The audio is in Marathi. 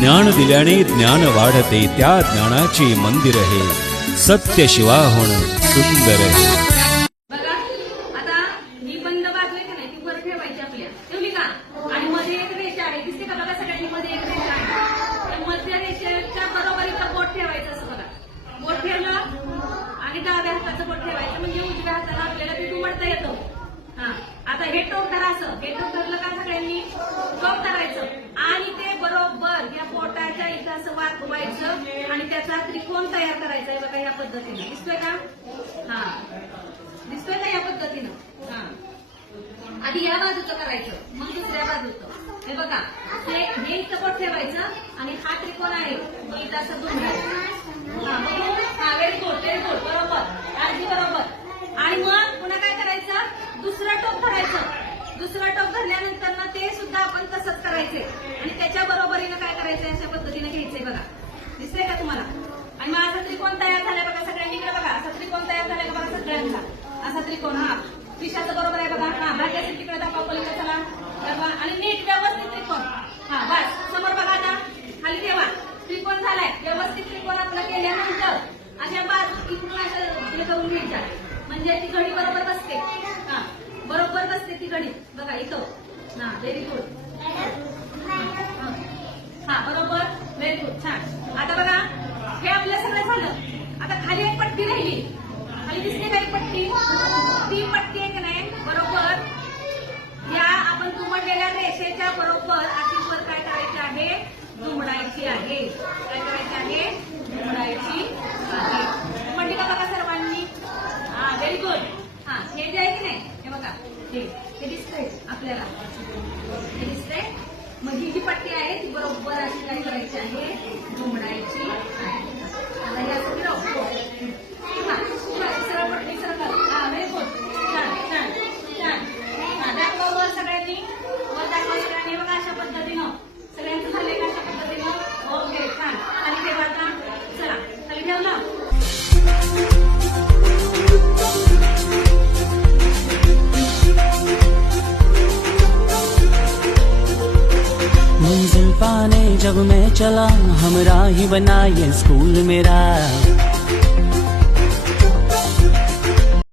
ज्ञान दिल्याने ज्ञान वाढते, त्या ज्ञानाचे मंदिर हे सत्य शिवा होणं सुंदर आहे. बघा आता ही बंद बाजू आहे का नाही, ती वर ठेवायची आपल्या, ठेवली का? आणि मध्ये एक रेषा आहे, दिसते का बघा सगळ्यांनी? मध्ये एक रेषा आहे, तर मध्य रेषेच्या बरोबर इथं बोट ठेवायचं. असं बघा, बोट ठेवलं आणि डाव्या हाताचं बोट ठेवायचं, म्हणजे उजव्या हाताला आपल्याला ते दुमडता येतं. हा, आता हे टोक धरा. असं हे टोक धरलं का सगळ्यांनी? टोक धरायचं आणि ते बरोबर या बोटाच्या इथं असं वाकवायचं आणि त्याचा त्रिकोण तयार करायचा आहे. बघा या पद्धतीने, दिसतोय का? हा, दिसतोय का या पद्धतीनं? हा, आधी या बाजूचं करायचं, मग दुसऱ्या बाजूचं. हे बघा, हे इथं बोट ठेवायचं आणि हा त्रिकोण आहे तो इथं असं दुमडायचं. हा, व्हेरी गुड, व्हेरी गुड, बरोबर, अगदी बरोबर. आणि मग पुन्हा काय करायचं? दुसरं टोक धरायचं. दुसरं टोक धरल्यानंतर ना ते सुद्धा आपण तसंच करायचंय आणि त्याच्या बरोबरीनं काय करायचंय? अशा पद्धतीनं घ्यायचंय. बघा, दिसतंय का तुम्हाला? आणि मग असा त्रिकोण तयार झालाय बघा सगळ्यांनी. इकडे बघा, असा त्रिकोण तयार झालाय बघा सगळ्यांचा. असा त्रिकोण, हा दिशाचं बरोबर आहे बघा. हा, भाग्याचे तिकडे दाखवा, पलीकडे चला आणि नीट व्यवस्थित त्रिकोण. हा, बस समोर बघा, आता खाली ठेवा. त्रिकोण झालाय, व्यवस्थित त्रिकोण आपलं केल्यानंतर अशा बाजू इकडून असं हे करून घ्यायच्या, म्हणजे ती घडी बरोबर बसते. हा, बरोबर बसते ती घडी. बघा इथं. हा, व्हेरी गुड. हा, बरोबर, व्हेरी गुड, छान. आता बघा, हे आपलं सगळं झालं. आता खाली एक पट्टी राहिली. खाली दिसते का एक पट्टी? ती पट्टी आहे की नाही, बरोबर या आपण दुमडलेल्या रेषेच्या बरोबर अशी वर काय करायची आहे? दुमडायची आहे. काय करायची आहे? दुमडायची आहे. दुमडली का बघा सर्वांनी? हा, व्हेरी गुड. हा, हे जे आहे की नाही, हे बघा, हे दिसतंय आपल्याला, हे दिसतंय. मग ही जी पट्टी आहे ती बरोबर अशी काय करायची आहे? दुमडायची आहे. आता हे असं फिरव. हा, सरळ पट्टी सरळ. हा, व्हेरी गुड, छान छान छान. हा, दाखवा वर सगळ्यांनी, वर दाखवा सगळ्यांनी. बघा अशा पद्धतीनं सगळ्यांचं झालंय का? अशा पद्धतीनं. ओके, छान. खाली ठेवा. आता चला खाली ठेवलं. मंजिल पाने जब मैं चला, हमरा ही बना ये स्कूल मेरा.